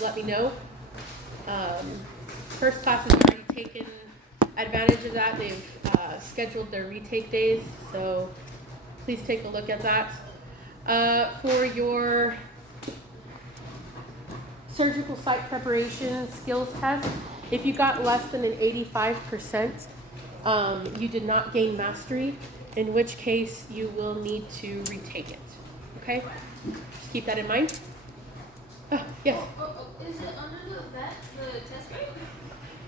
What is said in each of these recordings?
let me know. First class has already taken advantage of that. They've scheduled their retake days, so please take a look at that. For your surgical site preparation skills test, if you got less than an 85%, you did not gain mastery, in which case you will need to retake it. Okay? Just keep that in mind. Yes? Is it under the vet, the test grade?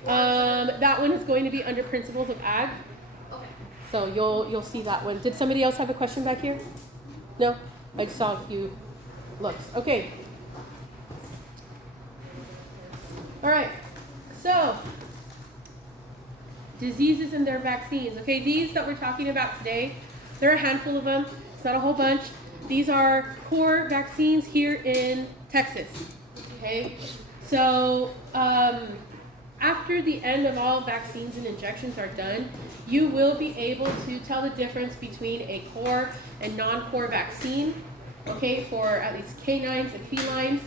That one is going to be under Principles of Ag. Okay. So you'll see that one. Did somebody else have a question back here? No? I just saw a few looks. Okay. All right. So, diseases and their vaccines. Okay, these that we're talking about today, there are a handful of them. It's not a whole bunch. These are core vaccines here in Texas. Okay, so after the end of all vaccines and injections are done, you will be able to tell the difference between a core and non-core vaccine, okay, for at least canines and felines.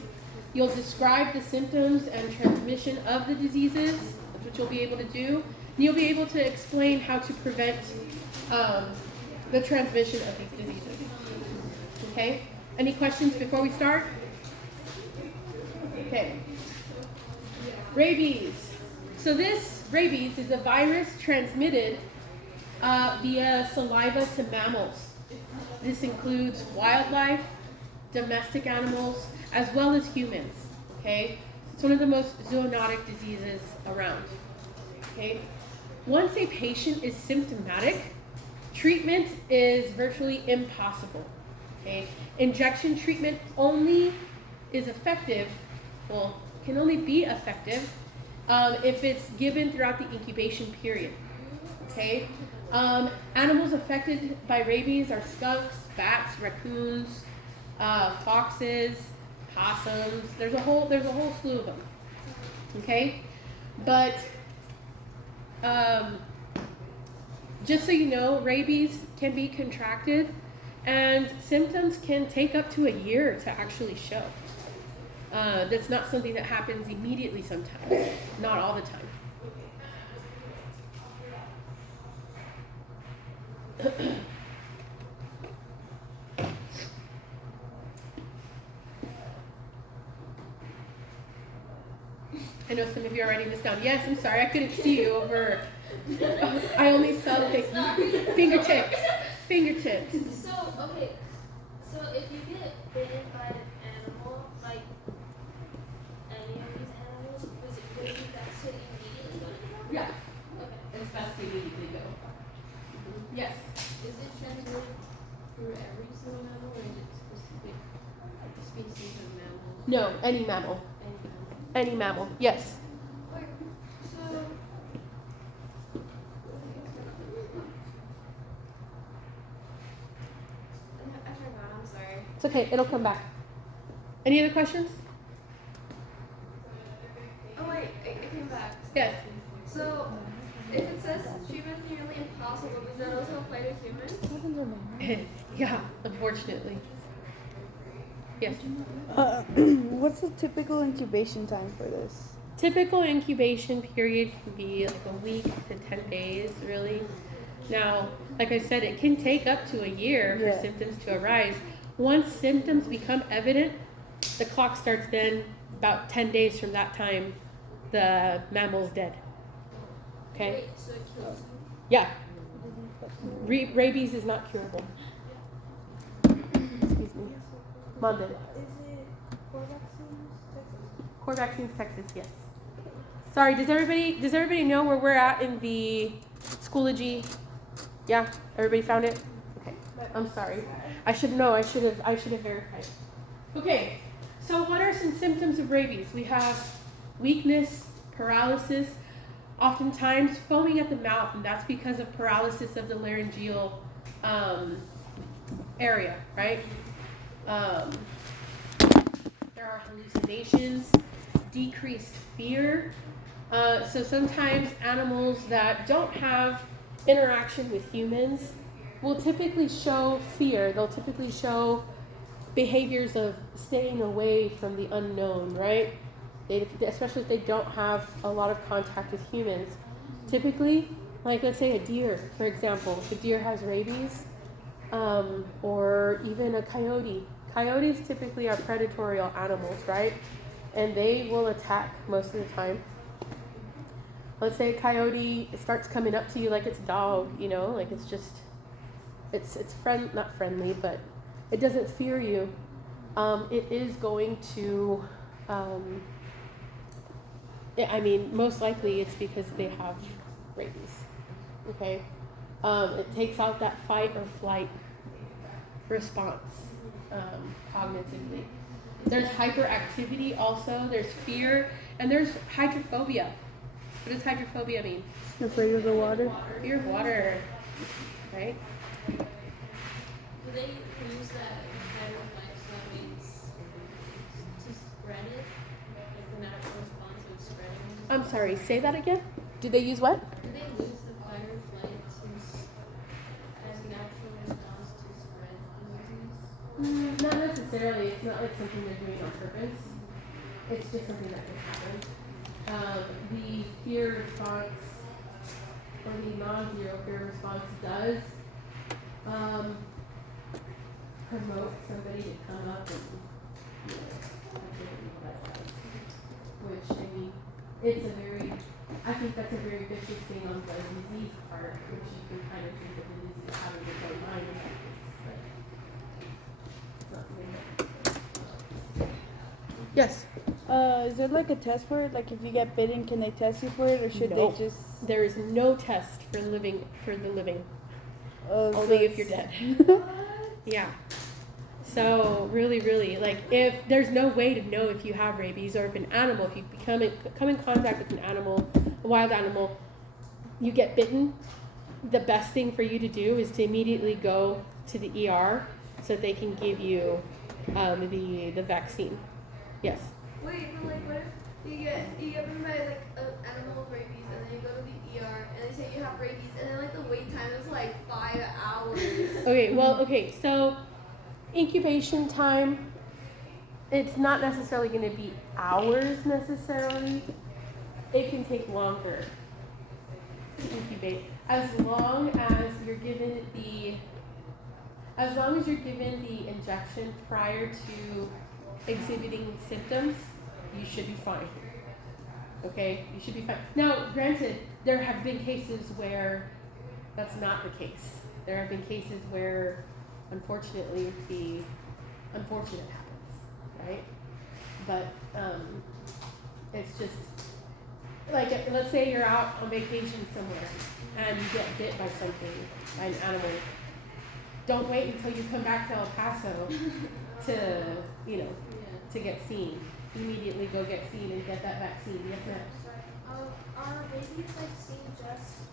You'll describe the symptoms and transmission of the diseases, which you'll be able to do. And you'll be able to explain how to prevent the transmission of these diseases. Okay? Any questions before we start? Okay. Rabies. So this rabies is a virus transmitted via saliva to mammals. This includes wildlife, domestic animals, as well as humans. Okay? It's one of the most zoonotic diseases around. Okay? Once a patient is symptomatic, treatment is virtually impossible. Okay? Injection treatment only is effective, well, can only be effective if it's given throughout the incubation period. Okay? Animals affected by rabies are skunks, bats, raccoons, foxes, possums. There's a whole slew of them. Okay? But just so you know, rabies can be contracted and symptoms can take up to a year to actually show. That's not something that happens immediately sometimes, not all the time. I know some of you are writing this down. Yes, I'm sorry, I couldn't see you over. I only saw the fingertips. Fingertips. So, okay. So if you get bitten by an animal, like any of these animals, would it be best to immediately go to the doctor? Yeah, Okay. it's best to immediately go. Yes. Is it transmitted through every single mammal, or is it specific species of mammals? No, any mammal. Any mammal. Yes. Wait, so I forgot, I'm sorry. It's okay, it'll come back. Any other questions? Oh wait, it came back. Yes. So if it says treatment is nearly impossible, does that also apply to humans? Yeah, unfortunately. Yes. What's the typical incubation time for this? Typical incubation period can be like a week to 10 days, really. Now, like I said, it can take up to a year for symptoms to arise. Once symptoms become evident, the clock starts then. About 10 days from that time, the mammal's dead. Okay? Wait, so it kills them? Yeah. Rabies is not curable. Excuse me. London. Is it core vaccines, Texas? Core Vaccines, Texas, yes. Sorry, does everybody know where we're at in the Schoology? Yeah? Everybody found it? Okay. I'm sorry. I should have verified. Okay. So what are some symptoms of rabies? We have weakness, paralysis, oftentimes foaming at the mouth, and that's because of paralysis of the laryngeal area, right? There are hallucinations, decreased fear. So sometimes animals that don't have interaction with humans will typically show fear. They'll typically show behaviors of staying away from the unknown, right? especially if they don't have a lot of contact with humans. Typically, like let's say a deer, for example, if a deer has rabies, or even a coyote. Coyotes typically are predatory animals, right? And they will attack most of the time. Let's say a coyote starts coming up to you like it's a dog, like it's just, it's not friendly, but it doesn't fear you. It is going to, most likely it's because they have rabies, okay? It takes out that fight or flight response cognitively. There's hyperactivity also, there's fear, and there's hydrophobia. What does hydrophobia mean? Afraid of the water? Fear of water, right? Do they use that kind of like means to spread it? Like the natural response of spreading? I'm sorry, say that again? Do they use what? Do they use the fight or flight as a natural response to spread disease? Not necessarily. It's not like something they're doing on purpose. It's just something that can happen. The fear response, or the non-zero fear response, does promote somebody to come up and, which, I think that's a very vicious thing on the disease part, which you can kind of think of the disease having its own mind in that case, but it's not good. Yes. Is there like a test for it? Like if you get bitten, can they test you for it, or should No. they just? There is no test for the living. So Only if you're it's- dead. Yeah. So really, like if there's no way to know if you have rabies, or if an animal, if you come in contact with an animal, a wild animal, you get bitten, the best thing for you to do is to immediately go to the ER so that they can give you the vaccine. Yes. Wait, but like, what if you get bitten by like an animal with rabies, and then you go to the ER, and they say you have rabies, and then like the wait time is like 5 hours. Okay, so incubation time, it's not necessarily going to be hours necessarily. It can take longer to incubate, as long as you're given the injection prior to exhibiting symptoms. You should be fine. Okay, you should be fine. Now, granted, there have been cases where that's not the case. There have been cases where, unfortunately, the unfortunate happens, right? But it's just like, let's say you're out on vacation somewhere and you get bit by something, by an animal. Don't wait until you come back to El Paso to, to get seen. Immediately go get seen and get that vaccine. Yes, ma'am. Are rabies like seen just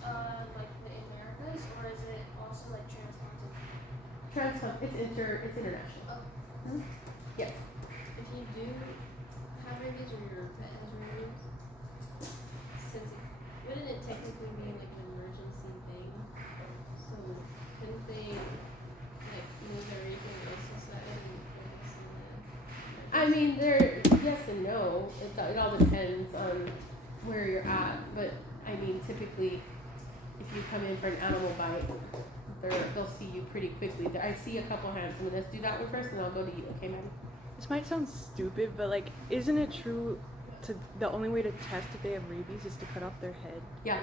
like the Americas, or is it also like transcontinental? It's international. Oh. Hmm? Yes. If you do have rabies or your pet has rabies, wouldn't it technically be like an emergency thing? So couldn't they like move everything else aside and focus on that? I mean, yes and no. It all depends on where you're at. But I mean, typically, if you come in for an animal bite, they'll see you pretty quickly. I see a couple hands. I'm gonna do that one first, and I'll go to you. Okay, madam? This might sound stupid, but like, isn't it true the only way to test if they have rabies is to cut off their head? Yeah.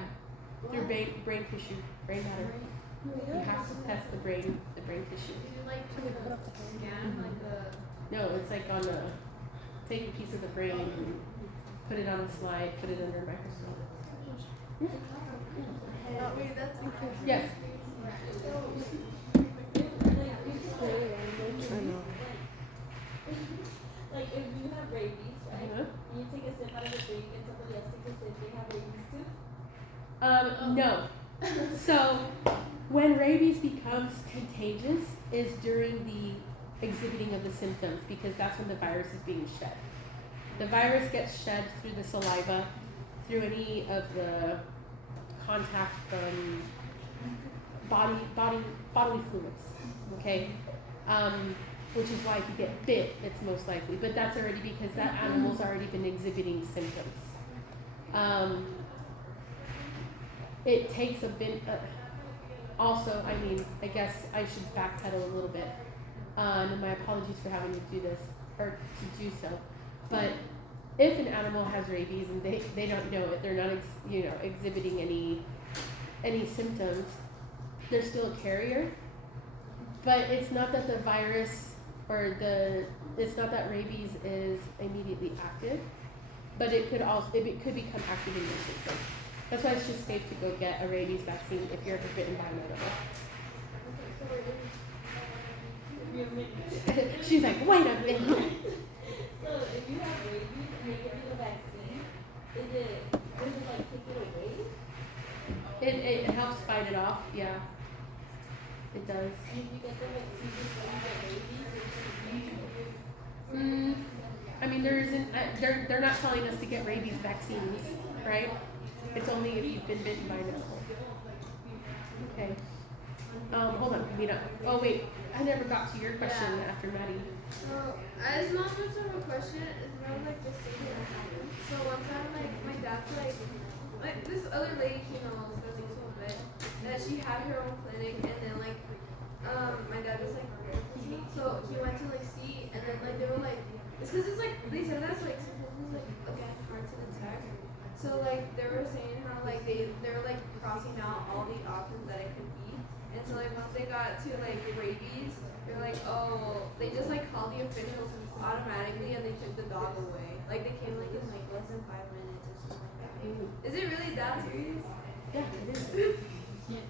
Through brain tissue, brain matter. You have to test the brain tissue. Do you like scan like a? No, it's like take a piece of the brain and put it on a slide, put it under a microscope. Oh, wait, that's interesting. Yes. I know. Like if you have rabies, right? Uh-huh. You take a sip out of the drink and somebody else takes a sip, they have rabies too? No. So when rabies becomes contagious is during the exhibiting of the symptoms, because that's when the virus is being shed. The virus gets shed through the saliva, through any of the contact from bodily fluids. Okay. which is why if you get bit, it's most likely. But that's already because that animal's already been exhibiting symptoms. It takes a bit. Also, I mean, I guess I should backpedal a little bit. And my apologies for having to do this or to do so. But if an animal has rabies and they don't know it, they're not exhibiting any symptoms, they're still a carrier. But it's not that the virus it's not that rabies is immediately active, but it could become active in your system. That's why it's just safe to go get a rabies vaccine if you're ever bitten by an animal. She's like, wait a minute. So if you have rabies and they give you the vaccine, does it like take it away? It helps fight it off, yeah. It does. And if you get the vaccine before you get rabies, I mean, there isn't. They're not telling us to get rabies vaccines, right? It's only if you've been bitten by an animal. Okay. Hold on, Mira. Oh wait, I never got to your question after Maddie. So, it's not much of a question, it's more like just something that happened. So one time, like, my dad's like this other lady came along that's also a vet, that she had her own clinic, and then like, my dad was like, so he went to like see, and then like they were like, it's cause it's like, they said that's like supposedly like, again, hard to detect. So like, they were saying how like they were like crossing out all the options that it could be. And so like once they got to like rabies, they're like, oh, they just like called the officials automatically and they took the dog away. Like they came like in like less than 5 minutes or something like that. Is it really that serious? Yeah, it is.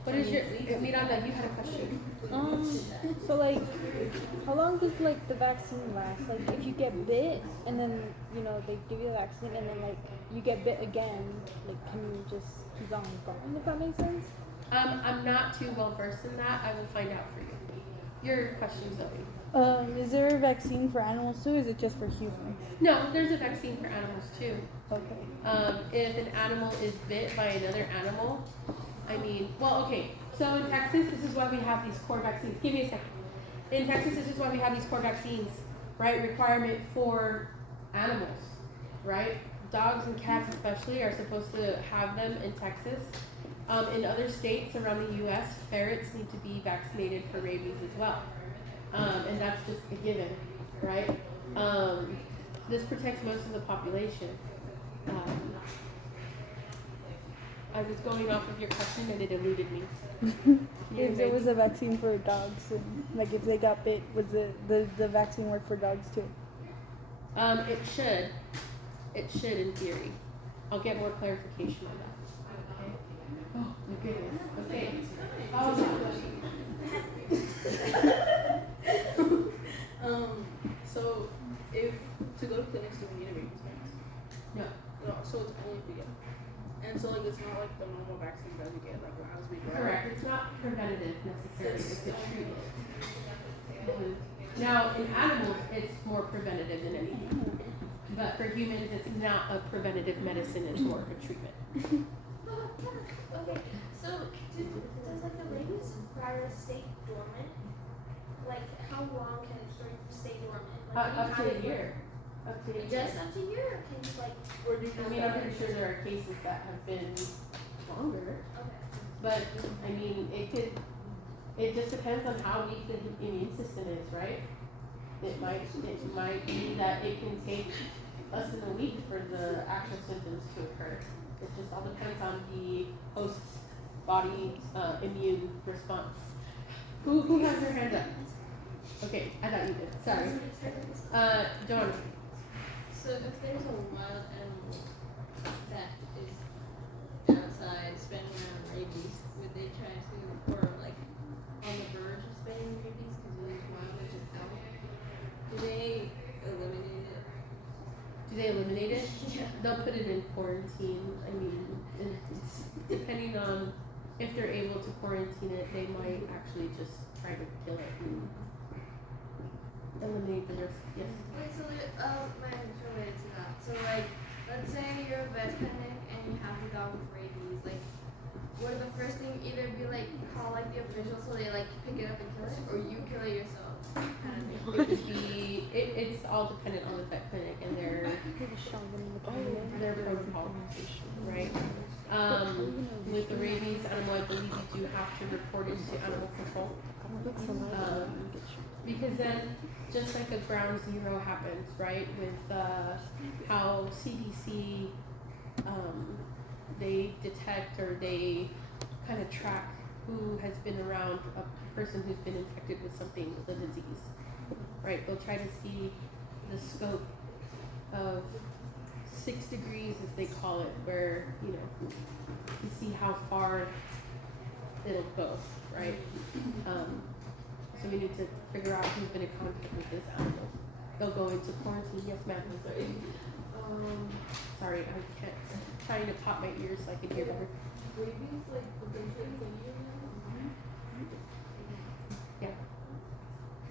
What is your Miranda? You had a question. So like, how long does like the vaccine last? Like, if you get bit and then they give you the vaccine and then like you get bit again, like can you just keep on going? If that makes sense. I'm not too well versed in that. I will find out for you. Your question, Zoe. Is there a vaccine for animals too? Or is it just for humans? No, there's a vaccine for animals too. Okay. If an animal is bit by another animal, okay. So in Texas, this is why we have these core vaccines. Give me a second. In Texas, this is why we have these core vaccines, right? Requirement for animals, right? Dogs and cats especially are supposed to have them in Texas. In other states around the U.S., ferrets need to be vaccinated for rabies as well. And that's just a given, right? This protects most of the population. I was going off of your question and it eluded me. If there was a vaccine for dogs, and, like if they got bit, was the vaccine work for dogs too? It should. It should in theory. I'll get more clarification on that. Oh my goodness. Okay. So if to go to clinics, do we need a rabies vaccine? No. No. So it's only for you. And so like it's not like the normal vaccine that we get like as we grow. Correct. It's not preventative necessarily. It's a treatment. Now in animals, it's more preventative than anything. But for humans, it's not a preventative medicine. It's more of a treatment. okay. So does like the rabies virus stay dormant? Like how long can it stay dormant? Like, Up to a year. Up to a year. Just up to a year, or can you like? Or do you I mean, I'm pretty sure there are cases that have been longer. Okay. But I mean, it just depends on how weak the immune system is, right? It might be that it can take less than a week for the actual symptoms to occur. It just all depends on the host's body immune response. Who has their hand up? Okay, I thought you did. Sorry. John. So if there's a wild animal that is outside spreading around rabies, would they try to, or like on the verge of spreading rabies because it is wild, which is out? Do they eliminate it? Do they eliminate it? Yeah. They'll put it in quarantine. I mean, it's depending on if they're able to quarantine it, they might actually just try to kill it and eliminate the risk. Yes. Wait, so my related to that. So like, let's say you're a vet clinic and you have a dog with rabies. Like, would the first thing either be like call like the officials so they like pick it up and kill it, or you kill it yourself? It would be, it's all dependent on the vet clinic and their protocol, right? With the rabies animal, I believe you do have to report it to animal control. Because then, just like a ground zero happens, right, with how CDC, they detect or they kind of track who has been around a person who's been infected with something, with a disease, right? They'll try to see the scope of 6 degrees, as they call it, where, you know, to see how far it'll go, right? So we need to figure out who's been in contact with this animal. They'll go into quarantine. Yes, ma'am. I'm sorry. Sorry, I can't. I'm trying to pop my ears so I can hear better. Rabies, like the things that you Yeah.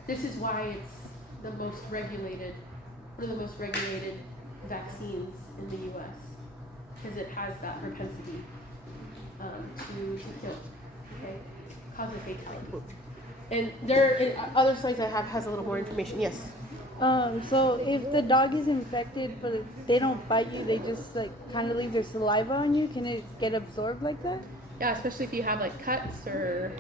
This is why it's the most regulated, one of the most regulated vaccines in the U.S. because it has that propensity to kill. Okay, cause a fatality. And other slides I have has a little more information. Yes. So if the dog is infected but they don't bite you, they just like kind of leave their saliva on you, can it get absorbed like that? Yeah, especially if you have like cuts or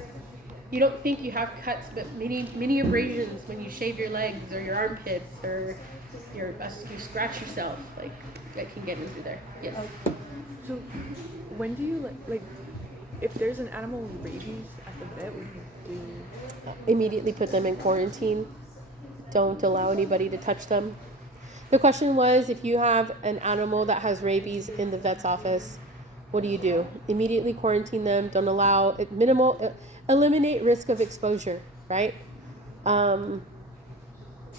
you don't think you have cuts, but many abrasions when you shave your legs or your armpits or you scratch yourself, like that can get into there. Yes. Okay. So when do you like if there's an animal with rabies at the vet, what do you do? Immediately put them in quarantine. Don't allow anybody to touch them. The question was, if you have an animal that has rabies in the vet's office, what do you do? Immediately quarantine them. Don't allow eliminate risk of exposure, right?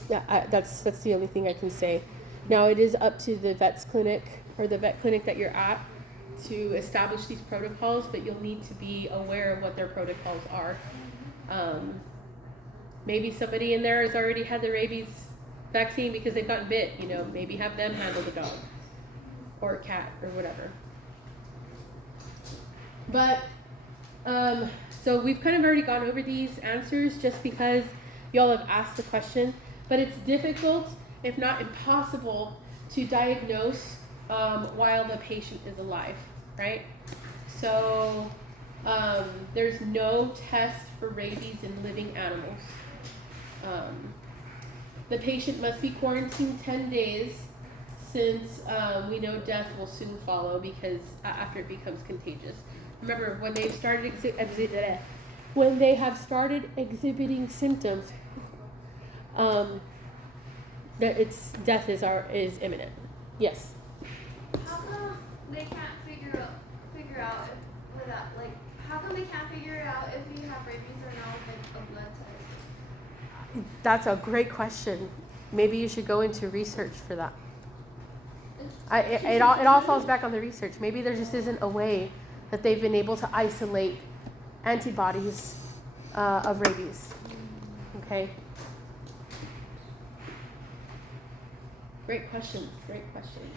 That's the only thing I can say. Now it is up to the vet's clinic or the vet clinic that you're at to establish these protocols, but you'll need to be aware of what their protocols are. Maybe somebody in there has already had the rabies vaccine because they've gotten bit, you know, maybe have them handle the dog or a cat or whatever. But, so we've kind of already gone over these answers just because y'all have asked the question, but it's difficult, if not impossible, to diagnose while the patient is alive, right? So there's no test for rabies in living animals. The patient must be quarantined 10 days since we know death will soon follow because after it becomes contagious. Remember, when they started when they have started exhibiting symptoms, that its death is imminent. Yes. How come they can't figure out if without like how come they can't figure it out if you have rabies or not with like a blood test? That's a great question. Maybe you should go into research for that. It all falls back on the research. Maybe there just isn't a way that they've been able to isolate antibodies of rabies. Okay. Great questions. Great questions.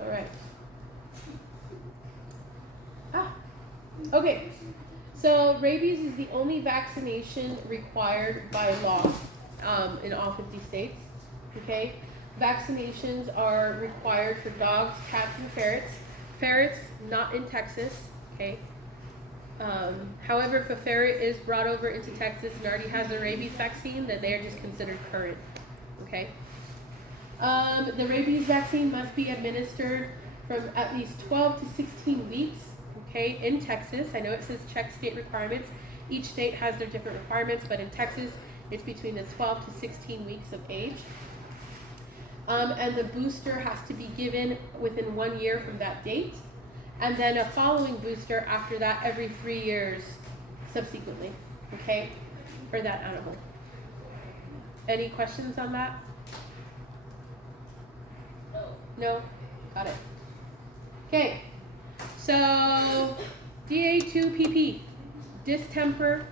All right. Okay. So rabies is the only vaccination required by law in all 50 states. Okay. Vaccinations are required for dogs, cats, and ferrets. Ferrets, not in Texas. Okay. However, if a ferret is brought over into Texas and already has a rabies vaccine, then they are just considered current. Okay. The rabies vaccine must be administered from at least 12 to 16 weeks, okay, in Texas. I know it says check state requirements. Each state has their different requirements, but in Texas, it's between the 12 to 16 weeks of age. And the booster has to be given within 1 year from that date, and then a following booster after that every 3 years subsequently, okay, for that animal. Any questions on that? No? Got it. Okay, So, DA2PP, distemper,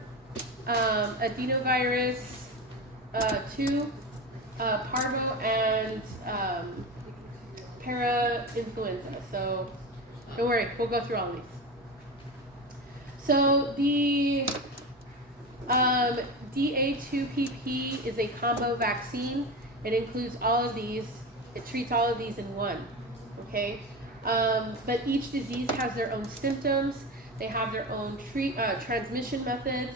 adenovirus, 2, parvo, and para-influenza. So, don't worry, we'll go through all of these. So, the DA2PP is a combo vaccine. It includes all of these. It treats all of these in one. Okay? But each disease has their own symptoms. They have their own transmission methods.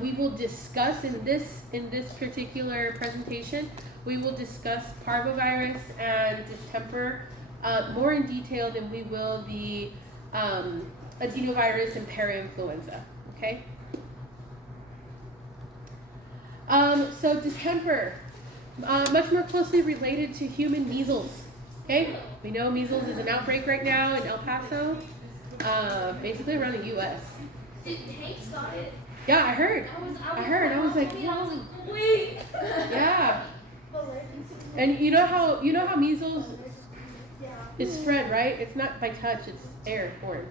We will discuss in this particular presentation, we will discuss parvovirus and distemper more in detail than we will the adenovirus and parainfluenza. Okay? So distemper, much more closely related to human measles. Okay? We know measles is an outbreak right now in El Paso, basically around the U.S. Did Hank got it? Yeah, I heard. I heard. I was like, whoa. Wait. Yeah. And you know how measles is spread, right? It's not by touch. It's airborne.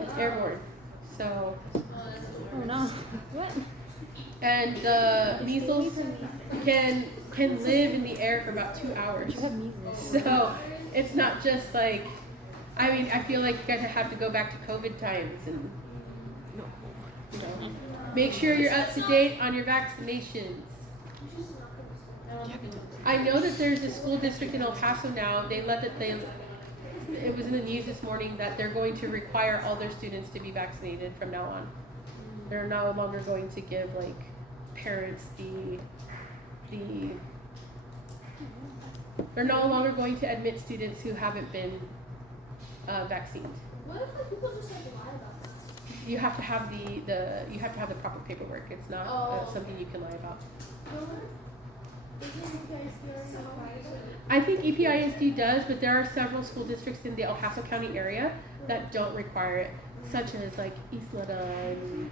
It's airborne. So. Oh no. What? And measles can live in the air for about 2 hours. You have measles. So it's not just like, I mean, I feel like you guys have to go back to COVID times and, you know, make sure you're up to date on your vaccinations. I know that there's a school district in El Paso now. It was in the news this morning that they're going to require all their students to be vaccinated from now on. They're no longer going to give like parents they're no longer going to admit students who haven't been vaccinated. What if the people just like lie about this? You have to have you have to have the proper paperwork. It's not something you can lie about. I think EPISD does, but there are several school districts in the El Paso County area that don't require it, such as like Isleta and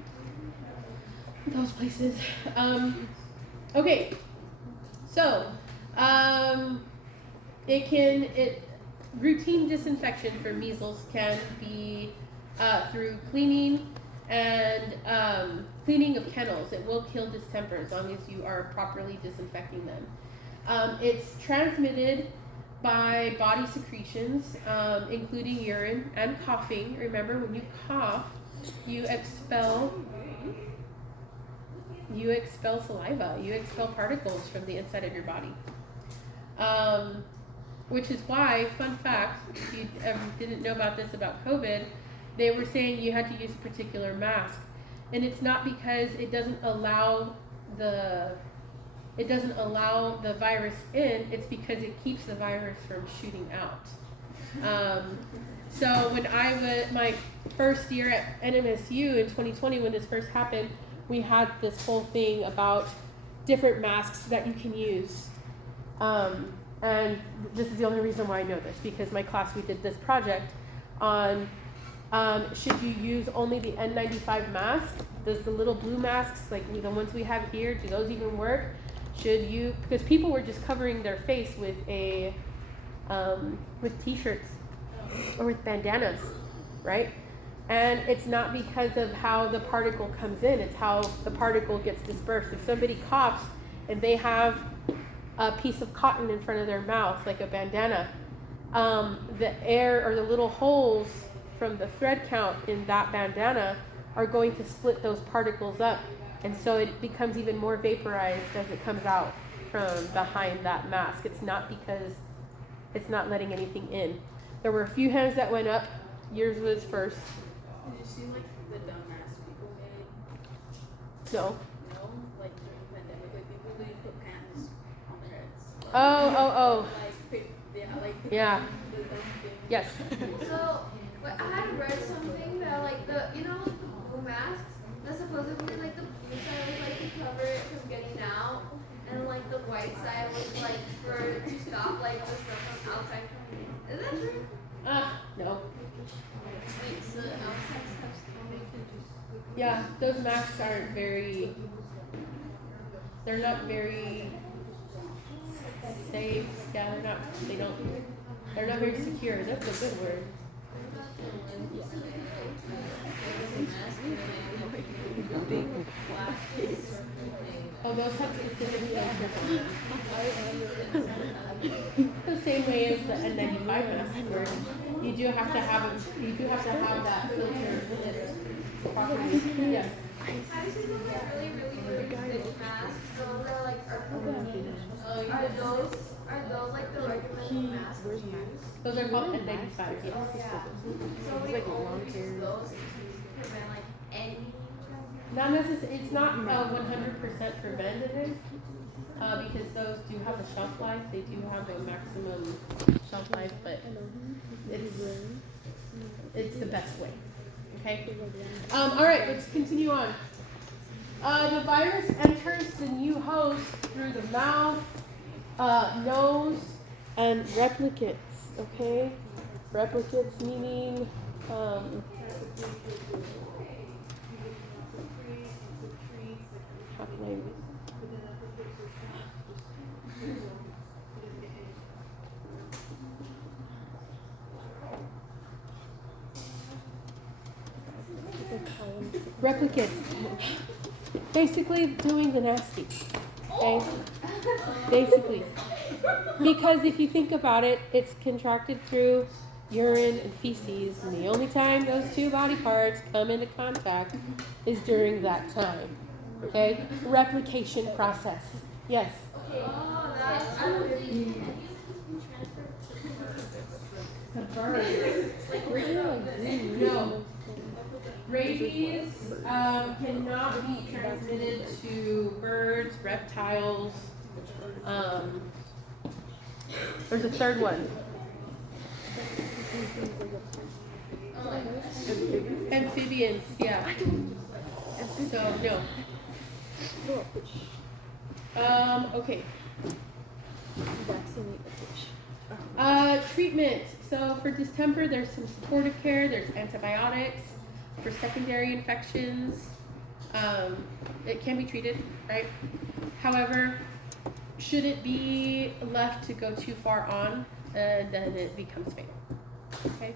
those places. Okay, so routine disinfection for measles can be through cleaning and cleaning of kennels. It will kill distemper as long as you are properly disinfecting them. It's transmitted by body secretions, including urine and coughing. Remember, when you cough, you expel saliva. You expel particles from the inside of your body. Which is why, fun fact, if you didn't know about this about COVID, they were saying you had to use a particular mask. And it's not because it doesn't allow the virus in, it's because it keeps the virus from shooting out. So when my first year at NMSU in 2020, when this first happened, we had this whole thing about different masks that you can use. And this is the only reason why I know this, because my class, we did this project on should you use only the N95 mask? Does the little blue masks, like the ones we have here, do those even work? Should you, because people were just covering their face with with t-shirts or with bandanas, right? And it's not because of how the particle comes in, it's how the particle gets dispersed. If somebody coughs and they have a piece of cotton in front of their mouth, like a bandana, the air or the little holes from the thread count in that bandana are going to split those particles up. And so it becomes even more vaporized as it comes out from behind that mask. It's not because it's not letting anything in. There were a few hands that went up. Yours was first. Did you see like the dumbass people made? No. No, like during the pandemic, like people really put pants on their heads. Like, Oh. Like Yeah. the dumb thing. Yes. So, but I had read something that like the blue masks that supposedly like the blue side was like to cover it from getting out, and like the white side was like to stop like the stuff from outside coming in. Is that true? No. Wait, so the outside stuff's coming. Yeah, those masks aren't very, they're not very safe. Yeah, they're not very secure. That's a good word. Oh, those have specific filters on them. The same way as the N95 mask, where you do have to have that filter properly. Yes. I've seen those like really thick masks. Those are like are those like the recommended masks to use? Those are called N95. Yes. Yeah. So we only use those to prevent like any transmission. Not necessarily. It's not 100% preventative because those do have a shelf life. They do have a maximum shelf life, but it's the best way. Okay. All right. Let's continue on. The virus enters the new host through the mouth, nose, and replicates. Okay. Replicates meaning. How can I? Replicates. Basically doing the nasty. Okay? Basically. Because if you think about it, it's contracted through urine and feces, and the only time those two body parts come into contact is during that time. Okay? Replication process. Yes. Oh, that's No. Rabies cannot be transmitted to birds, reptiles. There's a third one. Amphibians, yeah. So, no. Okay. Treatment. So for distemper, there's some supportive care. There's antibiotics. For secondary infections, it can be treated, right? However, should it be left to go too far on, then it becomes fatal. Okay.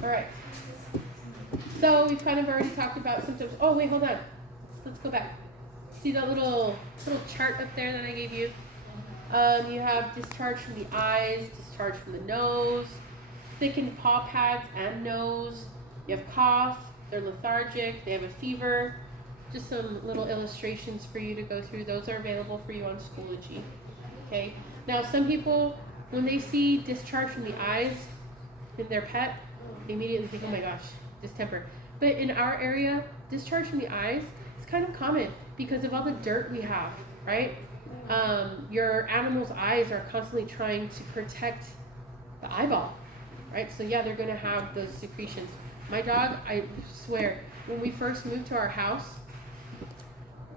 All right. So we've kind of already talked about symptoms. Oh wait, hold on. Let's go back. See that little chart up there that I gave you? You have discharge from the eyes, discharge from the nose, thickened paw pads and nose. You have cough, they're lethargic, they have a fever. Just some little illustrations for you to go through. Those are available for you on Schoology. Okay. Now some people, when they see discharge from the eyes in their pet, they immediately think, oh my gosh, distemper. But in our area, discharge from the eyes is kind of common because of all the dirt we have, right? Your animal's eyes are constantly trying to protect the eyeball, right? So yeah, they're gonna have those secretions. My dog, I swear, when we first moved to our house,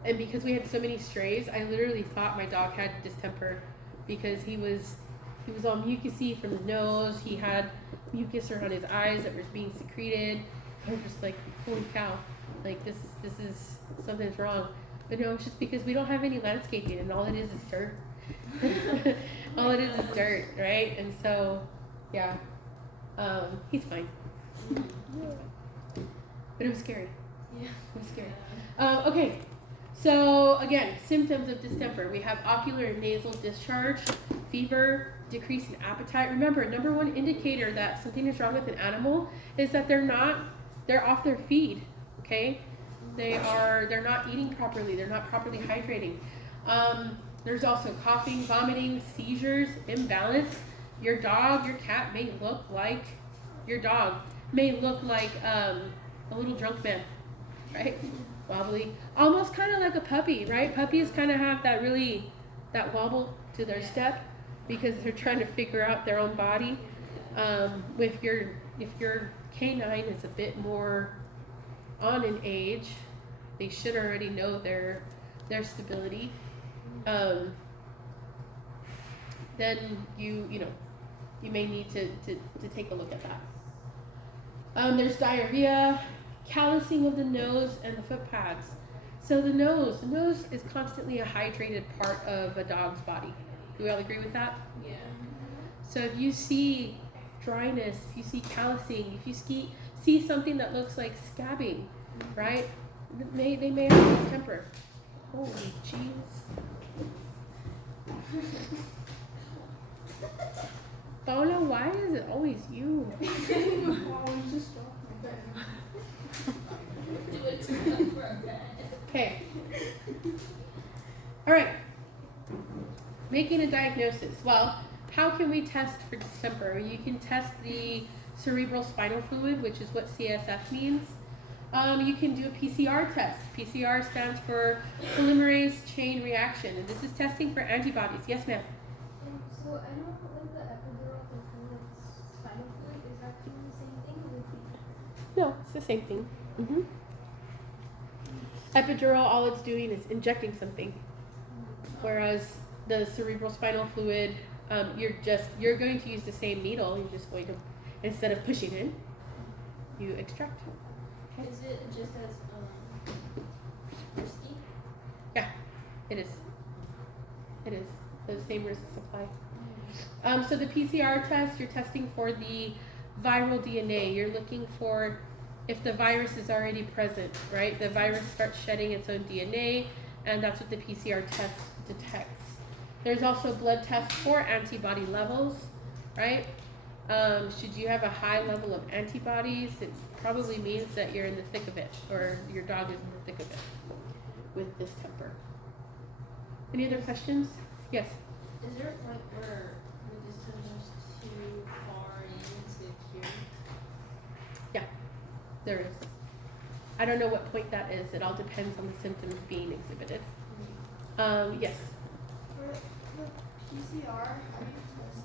and because we had so many strays, I literally thought my dog had distemper because he was all mucusy from the nose. He had mucus around his eyes that was being secreted. I was just like, holy cow, like this is something's wrong. But no, it's just because we don't have any landscaping and all it is dirt. All it is dirt, right? And so, yeah, he's fine. But it was scary. Yeah. It was scary. Okay, so again, symptoms of distemper. We have ocular and nasal discharge, fever, decrease in appetite. Remember, number one indicator that something is wrong with an animal is that they're off their feed, okay? They're not eating properly. They're not properly hydrating. There's also coughing, vomiting, seizures, imbalance. Your cat may look like a little drunk man, right? Wobbly, almost kind of like a puppy, right? Puppies kind of have that wobble to their step because they're trying to figure out their own body. If your canine is a bit more on in age, they should already know their stability. Then you may need to take a look at that. There's diarrhea, callousing of the nose and the foot pads. So the nose is constantly a hydrated part of a dog's body. Do we all agree with that? Yeah. So if you see dryness, if you see callousing, if you see something that looks like scabbing, right? They may have distemper. Holy jeez. Paula, why is it always you? Do it for a bed. Okay. All right. Making a diagnosis. Well, how can we test for distemper? You can test the cerebral spinal fluid, which is what CSF means. You can do a PCR test. PCR stands for polymerase chain reaction, and this is testing for antibodies. Yes, ma'am. So I know like the epidural and like spinal fluid is actually the same thing or No, it's the same thing. Epidural, all it's doing is injecting something, whereas the cerebral spinal fluid, you're going to use the same needle. You're just going to, instead of pushing in, you extract. Is it just as risky? Yeah, it is. It is. The same risks apply. So the PCR test, you're testing for the viral DNA. You're looking for if the virus is already present, right? The virus starts shedding its own DNA, and that's what the PCR test detects. There's also blood tests for antibody levels, right? Should you have a high level of antibodies, it probably means that you're in the thick of it, or your dog is in the thick of it with distemper. Any other questions? Yes. Is there a point where the distance is too far into cure? Yeah, there is. I don't know what point that is. It all depends on the symptoms being exhibited. Yes. For PCR, how do you test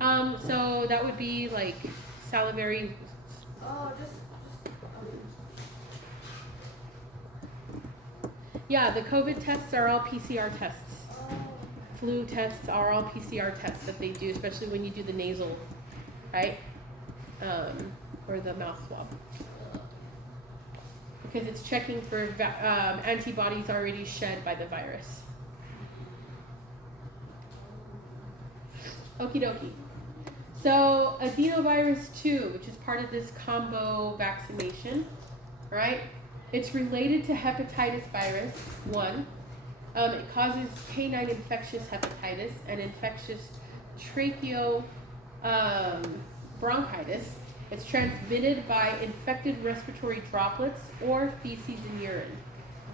that? So that would be like salivary. Oh, Yeah, the COVID tests are all PCR tests. oh. Flu tests are all PCR tests that they do, especially when you do the nasal, right? Or the mouth swab. Because it's checking for antibodies already shed by the virus. Okie dokie. So adenovirus 2, which is part of this combo vaccination, right? It's related to hepatitis virus 1. It causes canine infectious hepatitis and infectious bronchitis. It's transmitted by infected respiratory droplets or feces and urine.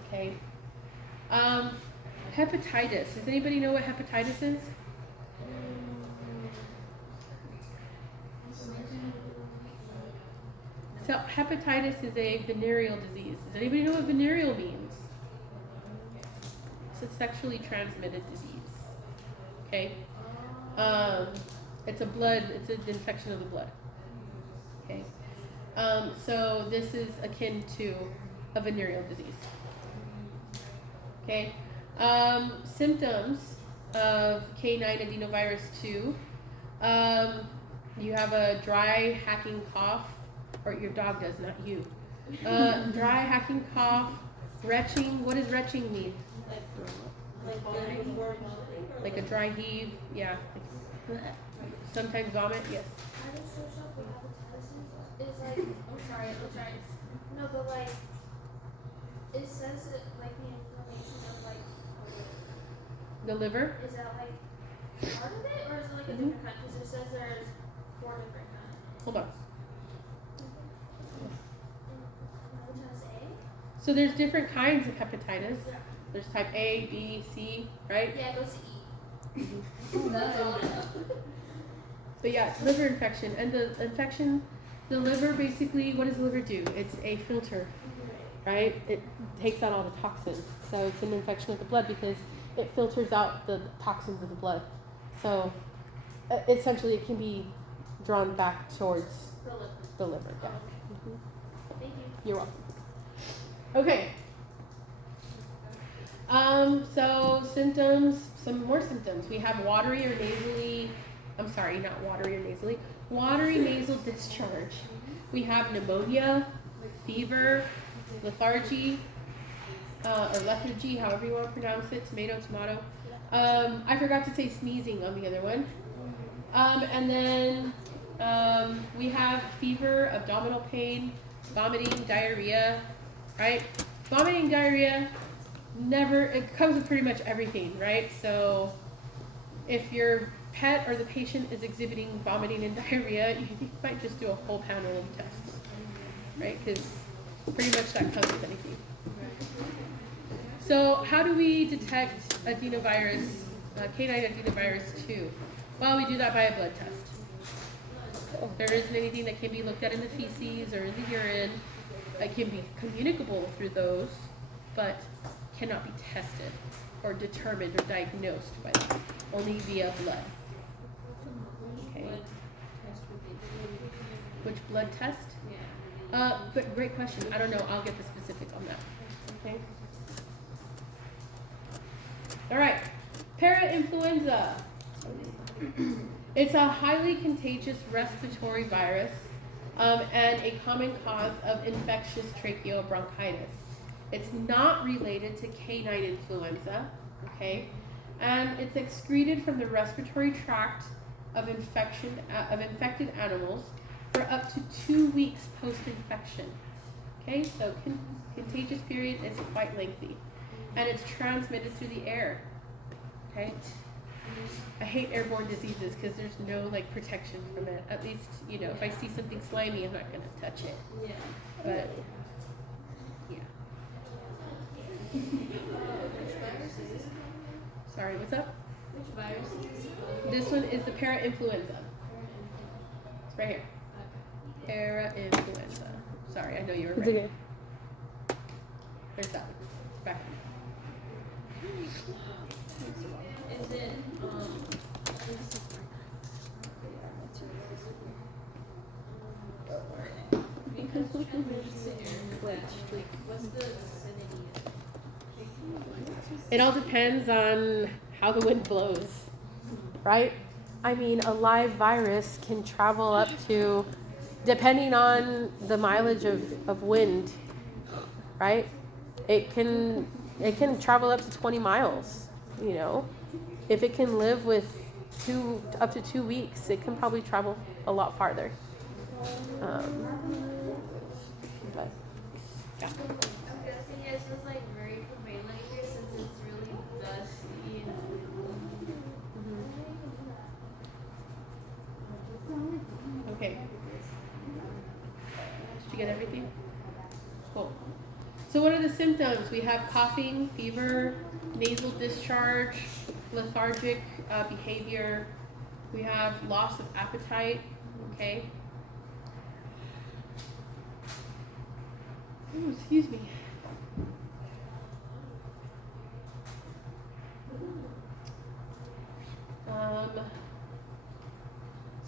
Okay. Hepatitis. Does anybody know what hepatitis is? So hepatitis is a venereal disease. Does anybody know what venereal means? It's a sexually transmitted disease. Okay. It's an infection of the blood. Okay. So this is akin to a venereal disease. Okay. Symptoms of canine adenovirus 2. You have a dry hacking cough, or your dog does, not you. Dry hacking cough, retching. What does retching mean? Like a dry heave, yeah. Sometimes vomit, yes. I just searched up what hepatitis is like. I'm sorry. No, but like, it says it like the inflammation of like The liver. Is that like part of it, or is it like a different kind? Because it says there's 4 different kinds. Hold on. Hepatitis A? So there's different kinds of hepatitis. Yeah. There's type A, B, C, right? Yeah, it goes to E. That's all I know. But yeah, it's liver infection. And the infection, the liver basically, what does the liver do? It's a filter, right? It takes out all the toxins. So it's an infection of the blood because it filters out the toxins of the blood. So essentially it can be drawn back towards the liver. Yeah. Thank you. You're welcome. Okay. So symptoms, some more symptoms. We have watery or nasally, watery nasal discharge. We have pneumonia, fever, lethargy, or lethargy, however you want to pronounce it, tomato. I forgot to say sneezing on the other one. And then we have fever, abdominal pain, vomiting, diarrhea, right? Vomiting, diarrhea, it comes with pretty much everything, right? So if your pet or the patient is exhibiting vomiting and diarrhea, you might just do a whole panel of tests, right? Because pretty much that covers anything. So how do we detect adenovirus, canine adenovirus 2? Well, we do that by a blood test. There isn't anything that can be looked at in the feces or in the urine that can be communicable through those, but cannot be tested or determined or diagnosed by that, only via blood. Okay. Which blood test? But great question. I don't know. I'll get the specific on that. Okay. All right. Parainfluenza. It's a highly contagious respiratory virus and a common cause of infectious tracheobronchitis. It's not related to canine influenza, okay? And it's excreted from the respiratory tract of infected animals for up to 2 weeks post-infection. Okay, so contagious period is quite lengthy, and it's transmitted through the air. Okay, I hate airborne diseases because there's no like protection from it. At least, you know, if I see something slimy, I'm not gonna touch it. Yeah. But yeah. Which virus is this? Sorry, what's up? Which virus is this? This one is the parainfluenza. It's right here. Parainfluenza. Sorry, I know you were It's right. okay. There's that one. Back. Is it because what's the vicinity? It all depends on how the wind blows, right? I mean, a live virus can travel up to, depending on the mileage of wind, right? It can travel up to 20 miles, you know. If it can live with up to 2 weeks, it can probably travel a lot farther. But yeah. I'm guessing it's just like very prevalent here since it's really dusty. Okay. Did you get everything? Cool. So what are the symptoms? We have coughing, fever, nasal discharge, lethargic behavior. We have loss of appetite. Okay. Ooh, excuse me.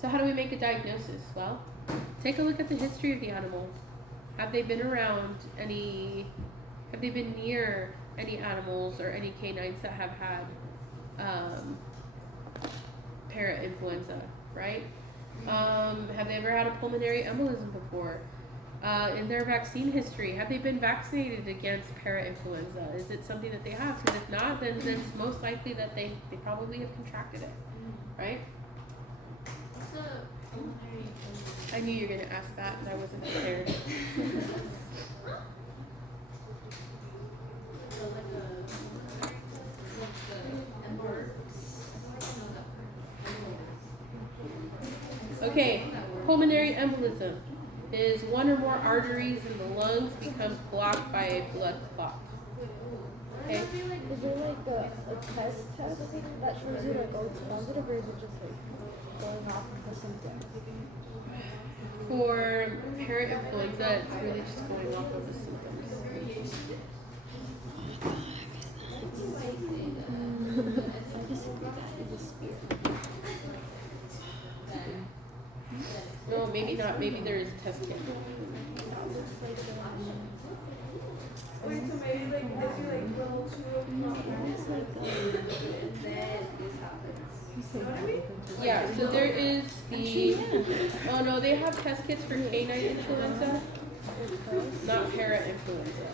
So how do we make a diagnosis? Well, take a look at the history of the animal. Have they been around any, have they been near any animals or any canines that have had parainfluenza, right? Have they ever had a pulmonary embolism before? In their vaccine history, have they been vaccinated against parainfluenza? Is it something that they have? Because if not, then it's most likely that they probably have contracted it, right? What's the pulmonary embolism? I knew you were going to ask that, and I wasn't prepared. So like the emperor. Okay, pulmonary embolism is one or more arteries in the lungs becomes blocked by a blood clot. Okay. Is there like a test that shows you like, oh, it's positive, or is it just like going off of the symptoms? For parainfluenza, it's really just going off of the symptoms. No, maybe not. Maybe there is a test kit. Wait, so maybe like they do like level 2 of and then this happens. You know what I mean? Yeah, so there is the. Oh no, they have test kits for canine influenza, not parainfluenza.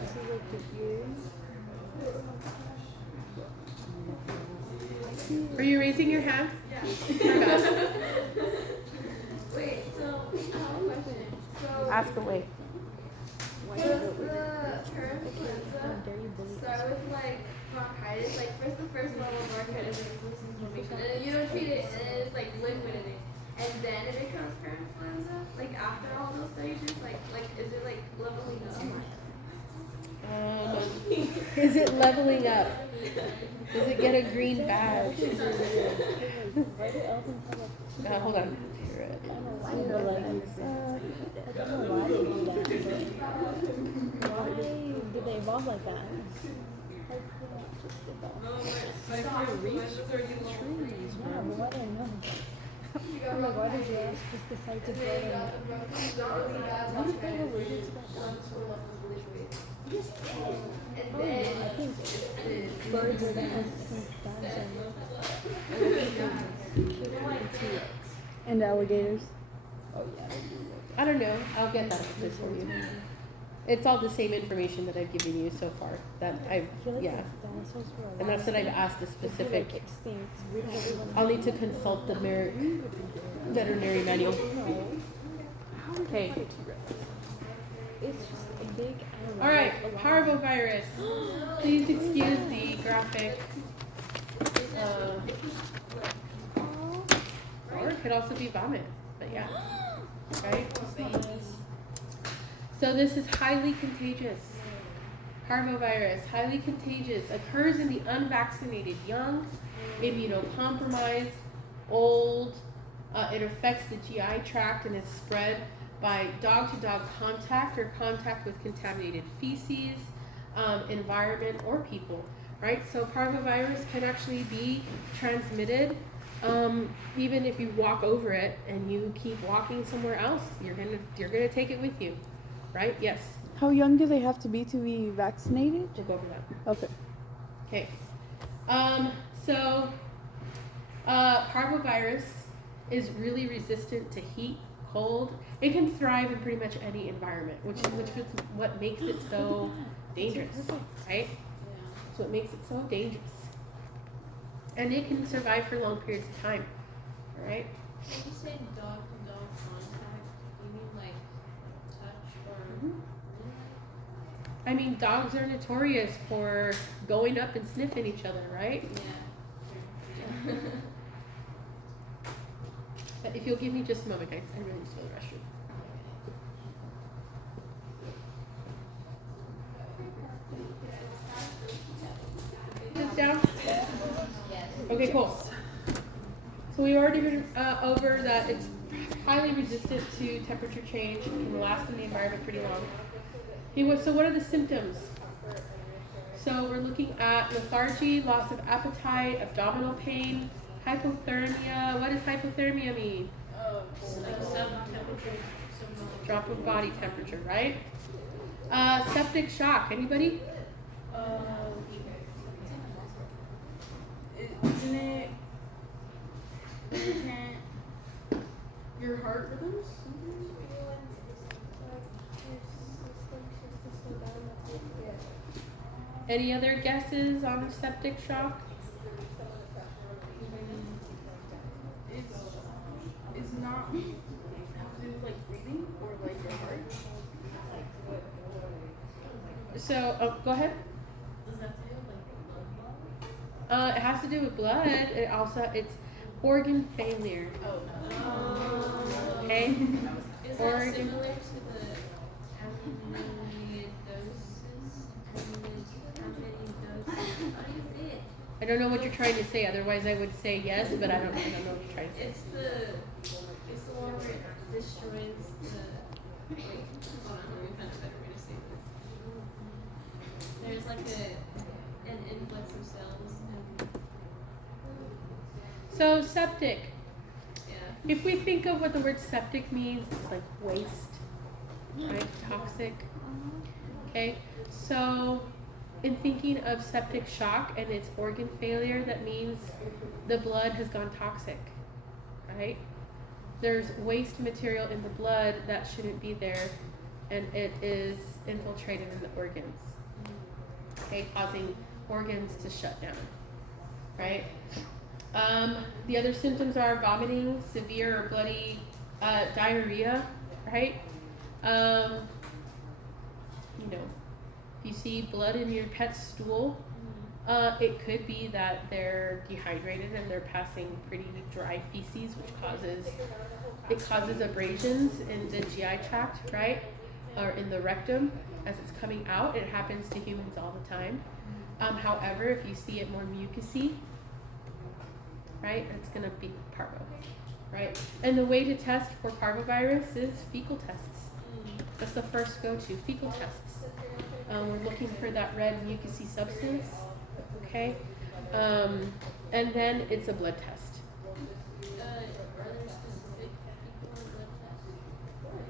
Are you raising your hand? Yeah. My bad. Wait, so I have a question. So Ask away. does the parainfluenza start with like bronchitis? Like first level of bronchitis is this inflammation, and then you don't treat it, and then it's like liquid in it, and then it becomes parainfluenza. Like after all those stages, like is it like leveling up? Is it leveling up? Does it get a green badge? Why do elephants have a Hold on. I don't know, like, I don't know why they do that, but why did they evolve like that? Like, just evolve. Like for reach or use trees, Yeah, but why don't I know? I'm like, why did you ask just decide to grow them? What if they related to that? I think birds are the constant and alligators. Oh yeah. I don't know. I'll get that answer for you. It's all the same information that I've given you so far. That I've, yeah. Dinosaurs were And that's what I've asked a If they're, specific. like extinct. We don't even I'll need to consult the veterinary manual. know. Okay. It's just a big animal. All right. like a lion. Parvovirus. Please excuse the graphic. Or it could also be vomit. But yeah. Right? So this is highly contagious. Parvovirus, highly contagious, occurs in the unvaccinated young, immunocompromised, old. It affects the GI tract and is spread by dog-to-dog contact or contact with contaminated feces, environment, or people. Right? So parvovirus can actually be transmitted even if you walk over it and you keep walking somewhere else. You're gonna take it with you. Right? Yes. How young do they have to be vaccinated? We'll go over that. Okay. Okay. So parvovirus is really resistant to heat, cold. It can thrive in pretty much any environment, which is what makes it so dangerous, right? That's what makes it so dangerous. And it can survive for long periods of time, all right? When you say dog-to-dog contact, you mean like touch or? I mean, dogs are notorious for going up and sniffing each other, right? Yeah. But if you'll give me just a moment, guys, I really just go to the restroom. This down? Okay, cool. So we already been over that it's highly resistant to temperature change and can last in the environment pretty long. Okay, so what are the symptoms? So we're looking at lethargy, loss of appetite, abdominal pain, hypothermia. What does hypothermia mean? Drop of body temperature, right? Septic shock. Anybody? Isn't it? Your heart rhythms? Any other guesses on septic shock? It's not have to do with like breathing or like your heart. So, go ahead. It has to do with blood. It's organ failure. Okay? Is that Organ. similar to the amyloidosis? How do you say it? I don't know what you're trying to say. Otherwise, I would say yes, but I don't know what you're trying to say. It's the one where it destroys the. Wait, hold on, let me find a better way to say this. There's like an influx of cells and So, septic. yeah. If we think of what the word septic means, it's like waste, right? Toxic. Okay? So, in thinking of septic shock and its organ failure, that means the blood has gone toxic, right? There's waste material in the blood that shouldn't be there, and it is infiltrated in the organs, okay, causing organs to shut down, right? The other symptoms are vomiting, severe or bloody diarrhea, right? You know, if you see blood in your pet's stool, it could be that they're dehydrated and they're passing pretty dry feces, which causes abrasions in the GI tract, right? Or in the rectum as it's coming out. It happens to humans all the time. However, if you see it more mucousy, right, it's going to be parvo, right? And the way to test for parvovirus is fecal tests. That's the first go-to, fecal tests. We're looking for that red mucousy substance, okay? And then it's a blood test.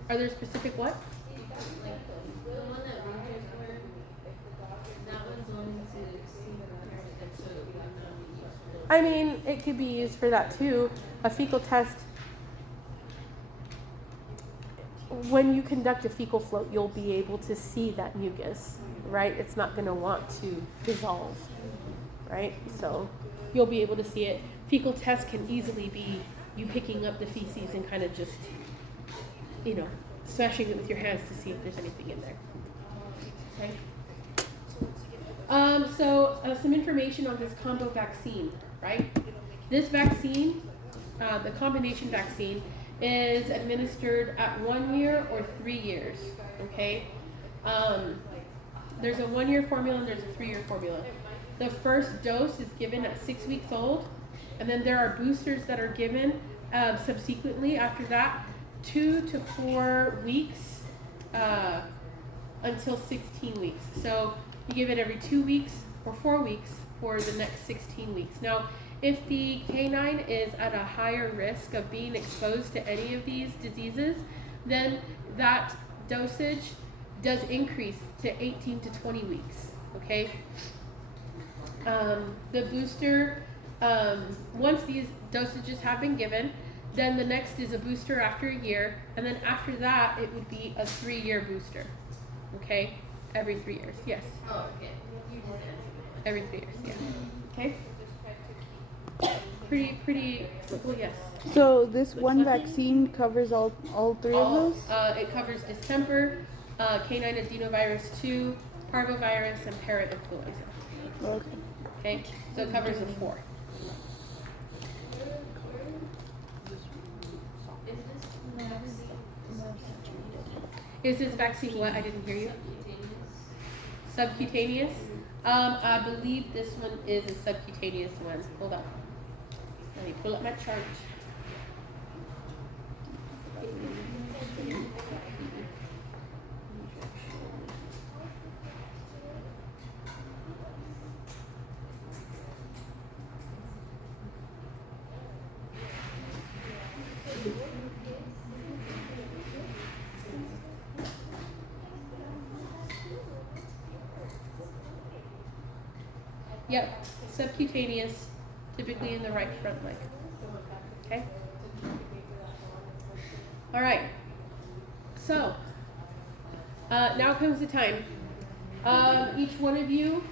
Are there specific what? The one that rangers wear, that one's going to see the I mean, it could be used for that too. A fecal test, when you conduct a fecal float, you'll be able to see that mucus, right? It's not going to want to dissolve, right? So you'll be able to see it. Fecal test can easily be you picking up the feces and kind of just, you know, smashing it with your hands to see if there's anything in there. Okay. Some information on this combo vaccine, right? This vaccine, the combination vaccine, is administered at 1 year or 3 years, okay? There's a 1-year formula and there's a 3-year formula. The first dose is given at 6 weeks old, and then there are boosters that are given subsequently after that, 2 to 4 weeks until 16 weeks. So you give it every 2 weeks or 4 weeks for the next 16 weeks. Now, if the canine is at a higher risk of being exposed to any of these diseases, then that dosage does increase to 18 to 20 weeks, okay? The booster, once these dosages have been given, then the next is a booster after a year, and then after that, it would be a 3-year booster, okay? Every 3 years, yes. Oh, okay. Every 3 years, yeah. Okay? Pretty simple, yes. So this one vaccine covers all three of those? It covers distemper, canine adenovirus 2, parvovirus, and parainfluenza. Okay. Okay? So it covers the 4. Is this vaccine what? I didn't hear you. Subcutaneous? I believe this one is a subcutaneous one. Hold on. Let me pull up my chart. Yep, subcutaneous, typically in the right front leg. Okay? All right. So, now comes the time. Each one of you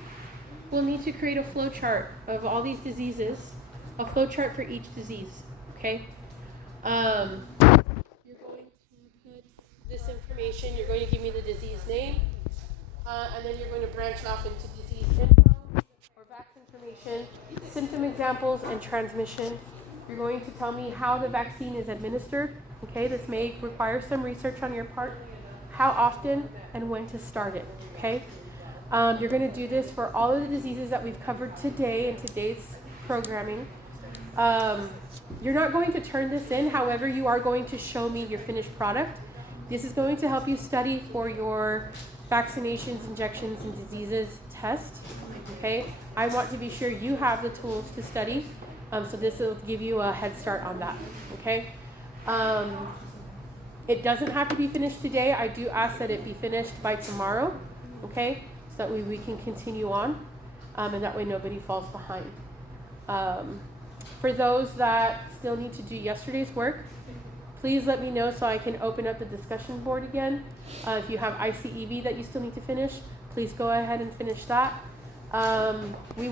will need to create a flow chart of all these diseases, a flow chart for each disease. Okay? You're going to put this information, you're going to give me the disease name, and then you're going to branch off into disease info or vax information, symptom examples, and transmission. You're going to tell me how the vaccine is administered. Okay, this may require some research on your part. How often and when to start it. Okay, you're going to do this for all of the diseases that we've covered today in today's programming. You're not going to turn this in, however, you are going to show me your finished product. This is going to help you study for your vaccinations, injections, and diseases test. Okay, I want to be sure you have the tools to study, so this will give you a head start on that. Okay, it doesn't have to be finished today. I do ask that it be finished by tomorrow. Okay, so that way we can continue on, and that way nobody falls behind. For those that still need to do yesterday's work, please let me know so I can open up the discussion board again. If you have ICEV that you still need to finish, please go ahead and finish that. We